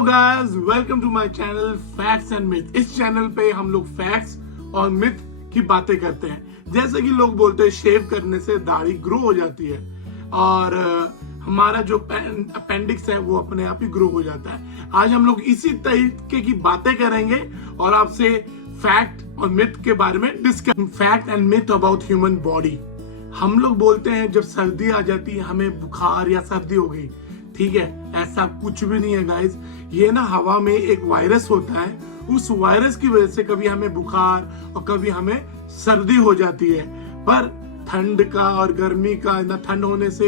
Guys, welcome to my channel facts and myth. इस चैनल पे हम लोग फैक्ट्स और मिथ की बातें करते हैं। जैसे कि लोग बोलते हैं शेव करने से दाढ़ी ग्रो हो जाती है और हमारा जो अपेंडिक्स है वो अपने आप ही ग्रो हो जाता है। आज हम लोग इसी तरीके की बातें करेंगे और आपसे फैक्ट और मिथ के बारे में discuss. Fact and myth about human body. हम लोग बोलते हैं जब सर्दी आ जाती है हमें बुखार या सर्दी हो गई, ठीक है, ऐसा कुछ भी नहीं है गाइस। ये ना हवा में एक वायरस होता है, उस वायरस की वजह से कभी हमें बुखार और कभी हमें सर्दी हो जाती है। पर ठंड का और गर्मी का ना, ठंड होने से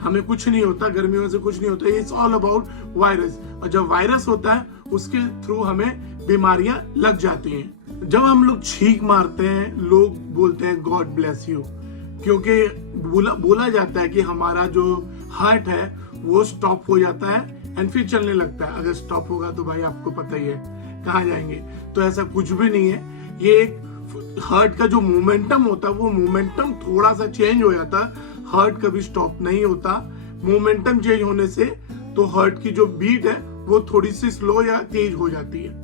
हमें कुछ नहीं होता, गर्मी होने से कुछ नहीं होता। It's all about virus. और जब वायरस होता है उसके थ्रू हमें बीमारियां लग जाती हैं। जब हम लोग छींक मारते हैं लोग बोलते हैं गॉड ब्लेस यू, क्योंकि बोला जाता है कि हमारा जो हार्ट है वो स्टॉप हो जाता है एंड फिर चलने लगता है। अगर स्टॉप होगा तो भाई आपको पता ही है कहाँ जाएंगे। तो ऐसा कुछ भी नहीं है। ये एक हार्ट का जो मोमेंटम होता है वो मोमेंटम थोड़ा सा चेंज हो जाता है। हार्ट कभी स्टॉप नहीं होता। मोमेंटम चेंज होने से तो हार्ट की जो बीट है वो थोड़ी सी स्लो या तेज हो जाती है।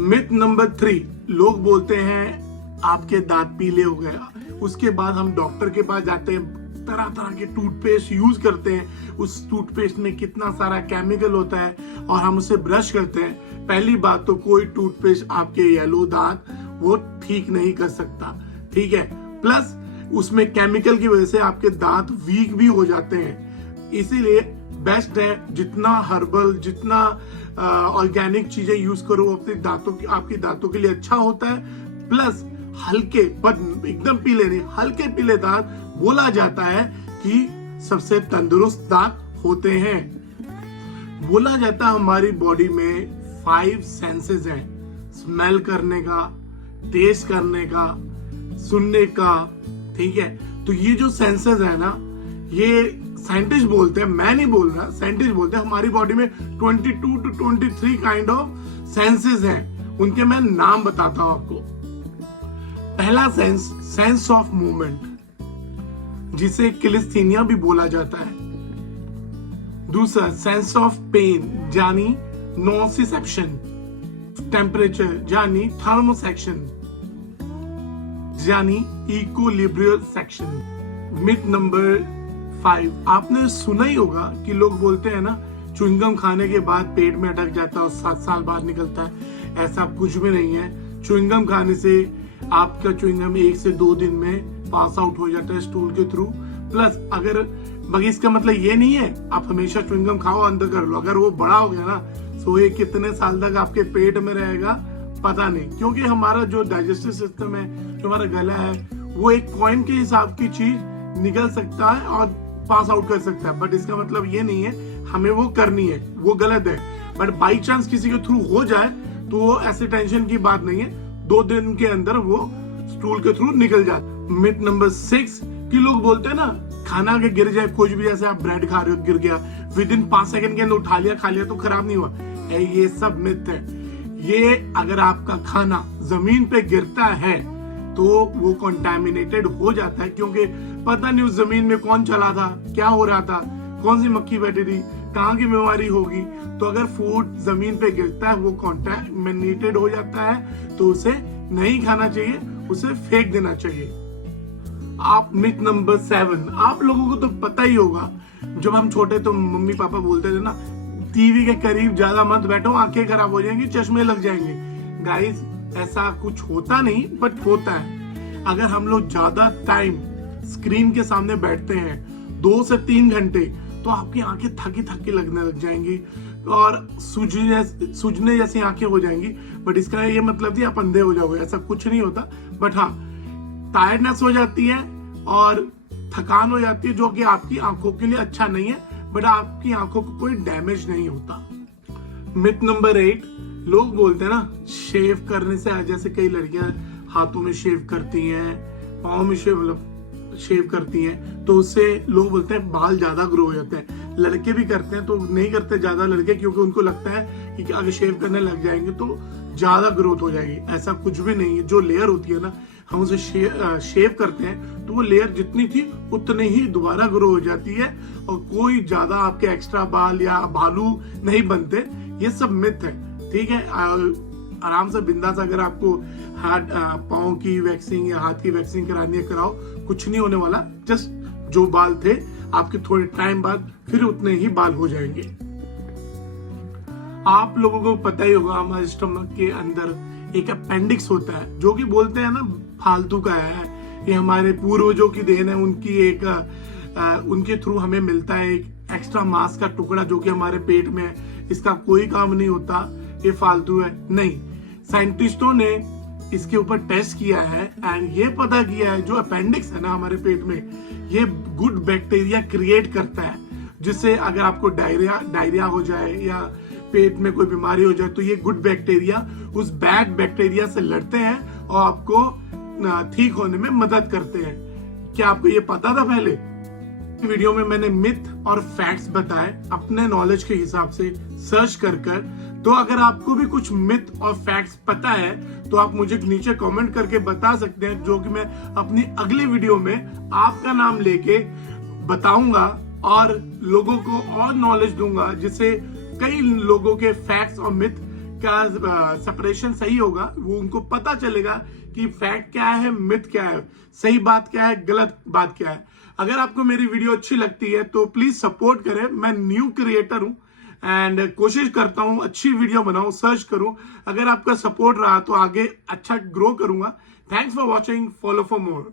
मिथ नंबर 3, लोग बोलते हैं आपके दांत पीले हो गया, उसके बाद हम डॉक्टर के पास जाते हैं, तरह तरह के टूथपेस्ट यूज करते हैं। उस टूथपेस्ट में कितना सारा केमिकल होता है और हम उसे ब्रश करते हैं। पहली बात तो कोई टूथपेस्ट आपके येलो दांत वो ठीक नहीं कर सकता, ठीक है। प्लस उसमें केमिकल की वजह से आपके दांत वीक भी हो जाते हैं। इसीलिए बेस्ट है जितना हर्बल, जितना ऑर्गेनिक चीजें यूज करो अपने दांतों की, आपके दांतों के लिए अच्छा होता है। प्लस हल्के, पर एकदम पीले नहीं, हल्के पीले दांत बोला जाता है कि सबसे तंदुरुस्त दांत होते हैं। बोला जाता है हमारी बॉडी में 5 सेंसेस हैं, स्मेल करने का, टेस्ट करने का, सुनने का, ठीक है। तो ये जो सेंसेस है ना, ये साइंटिस्ट बोलते हैं, मैं नहीं बोल रहा, साइंटिस्ट बोलते हैं हमारी बॉडी में 22 to 23 काइंड ऑफ सेंसेस हैं। उनके मैं नाम बताता हूं आपको। पहला सेंस ऑफ मूवमेंट, जिसे किलिस्थीनिया भी बोला जाता है। दूसरा सेंस ऑफ पेन यानी नोसिसेप्शन, टेम्परेचर यानी थर्मोसेक्शन यानी इक्विलिब्रियल सेक्शन। मिथ नंबर 5, आपने सुना ही होगा कि लोग बोलते हैं ना च्युइंगम खाने के बाद पेट में अटक जाता है और 7 साल बाद निकलता है। ऐसा कुछ भी नहीं है। च्युइंगम खाने से आपका च्युइंगम 1 से 2 दिन में पास आउट हो जाता है स्टूल के थ्रू। प्लस अगर बाकी इसका मतलब ये नहीं है आप हमेशा च्युइंगम खाओ, अंदर कर लो। अगर वो बड़ा हो गया ना तो ये कितने साल तक आपके पेट में रहेगा पता नहीं, क्योंकि हमारा जो डाइजेस्टिव सिस्टम है, जो हमारा गला है, वो एक कॉइन के हिसाब की चीज निकल सकता है और पास आउट कर सकता है। बट इसका मतलब ये नहीं है हमें वो करनी है, वो गलत है। बट बाई चांस किसी के थ्रू हो जाए तो वो ऐसे टेंशन की बात नहीं है, 2 दिन के अंदर वो स्टूल के थ्रू निकल जाता। मिथ नंबर 6 कि लोग बोलते हैं ना खाना के गिर जाए कुछ भी, जैसे आप ब्रेड खा रहे हो गिर गया, विद इन 5 सेकंड के अंदर उठा लिया, खा लिया तो खराब नहीं हुआ। ये सब मिथ है। ये अगर आपका खाना जमीन पे गिरता है तो वो कंटामिनेटेड हो जाता है, क्योंकि पता नहीं उस जमीन में कौन चला था, क्या हो रहा था, कौन सी मक्खी बैठी थी, कहाँ की बीमारी होगी। तो अगर फूड जमीन पे गिरता है वो कंटामिनेटेड हो जाता है, तो उसे नहीं खाना चाहिए, उसे फेंक देना चाहिए। आप मिथ नंबर 7, आप लोगों को तो पता ही होगा, जब हम छोटे तो मम्मी पापा बोलते थे ना टीवी के करीब ज्यादा मत बैठो, आंखें खराब हो जाएंगी, चश्मे लग जाएंगे। गाइस ऐसा कुछ होता नहीं, बट होता है। अगर हम लोग ज्यादा टाइम स्क्रीन के सामने बैठते हैं 2 से 3 घंटे, तो आपकी आंखें थकी थकी लगने लग जाएंगी और सूजने जैसी आंखें हो जाएंगी। बट इसका ये मतलब नहीं आप अंधे हो जाओगे, ऐसा कुछ नहीं होता। बट हाँ, टायर्डनेस हो जाती है और थकान हो जाती है, जो कि आपकी आंखों के लिए अच्छा नहीं है, बट आपकी आंखों को कोई डैमेज नहीं होता। मिथ नंबर 8, लोग बोलते हैं ना शेव करने से, जैसे कई लड़कियां हाथों में शेव करती हैं, पाँव में शेव करती हैं, तो उससे लोग बोलते हैं बाल ज्यादा ग्रो हो जाते हैं। लड़के भी करते हैं, तो नहीं करते ज्यादा लड़के, क्योंकि उनको लगता है कि अगर शेव करने लग जाएंगे तो ज्यादा ग्रोथ हो जाएगी। ऐसा कुछ भी नहीं है। जो लेयर होती है ना हम उसे शेव करते हैं तो वो लेयर जितनी थी उतनी ही दोबारा ग्रो हो जाती है और कोई ज्यादा आपके एक्स्ट्रा बाल या भालू नहीं बनते। ये सब मिथ है, ठीक है। आराम से बिंदास अगर आपको हाथ पाँव की वैक्सिंग या हाथ की वैक्सिंग करानी है कराओ, कुछ नहीं होने वाला। जस्ट जो बाल थे आपके थोड़े टाइम बाद फिर उतने ही बाल हो जाएंगे। आप लोगों को पता ही होगा हमारे स्टमक के अंदर एक अपेंडिक्स होता है, जो कि बोलते हैं ना फालतू का है, ये हमारे पूर्वजों की देन है। उनकी एक उनके थ्रू हमें मिलता है एक एक्स्ट्रा मांस का टुकड़ा जो कि हमारे पेट में है। इसका कोई काम नहीं होता, ये फालतू है नहीं। साइंटिस्टों ने इसके ऊपर टेस्ट किया है एंड ये पता किया है जो अपेंडिक्स है ना हमारे पेट में, ये गुड बैक्टीरिया क्रिएट करता है, जिससे अगर आपको डायरिया हो जाए या पेट में कोई बीमारी हो जाए तो ये गुड बैक्टीरिया उस बैड बैक्टीरिया से लड़ते हैं और आपको ठीक होने में मदद करते हैं। क्या आपको ये पता था पहले? वीडियो में मैंने मिथ और फैक्ट्स बताए अपने नॉलेज के हिसाब से सर्च कर। तो अगर आपको भी कुछ मिथ और फैक्ट्स पता है तो आप मुझे नीचे कमेंट करके बता सकते हैं, जो कि मैं अपनी अगली वीडियो में आपका नाम लेके बताऊंगा और लोगों को और नॉलेज दूंगा, जिससे कई लोगों के फैक्ट्स और मिथ का सेपरेशन सही होगा। वो उनको पता चलेगा कि फैक्ट क्या है, मिथ क्या है, सही बात क्या है, गलत बात क्या है। अगर आपको मेरी वीडियो अच्छी लगती है तो प्लीज सपोर्ट करें। मैं न्यू क्रिएटर हूं एंड कोशिश करता हूं अच्छी वीडियो बनाऊं, सर्च करूं। अगर आपका सपोर्ट रहा तो आगे अच्छा ग्रो करूंगा। Thanks for watching, follow for more.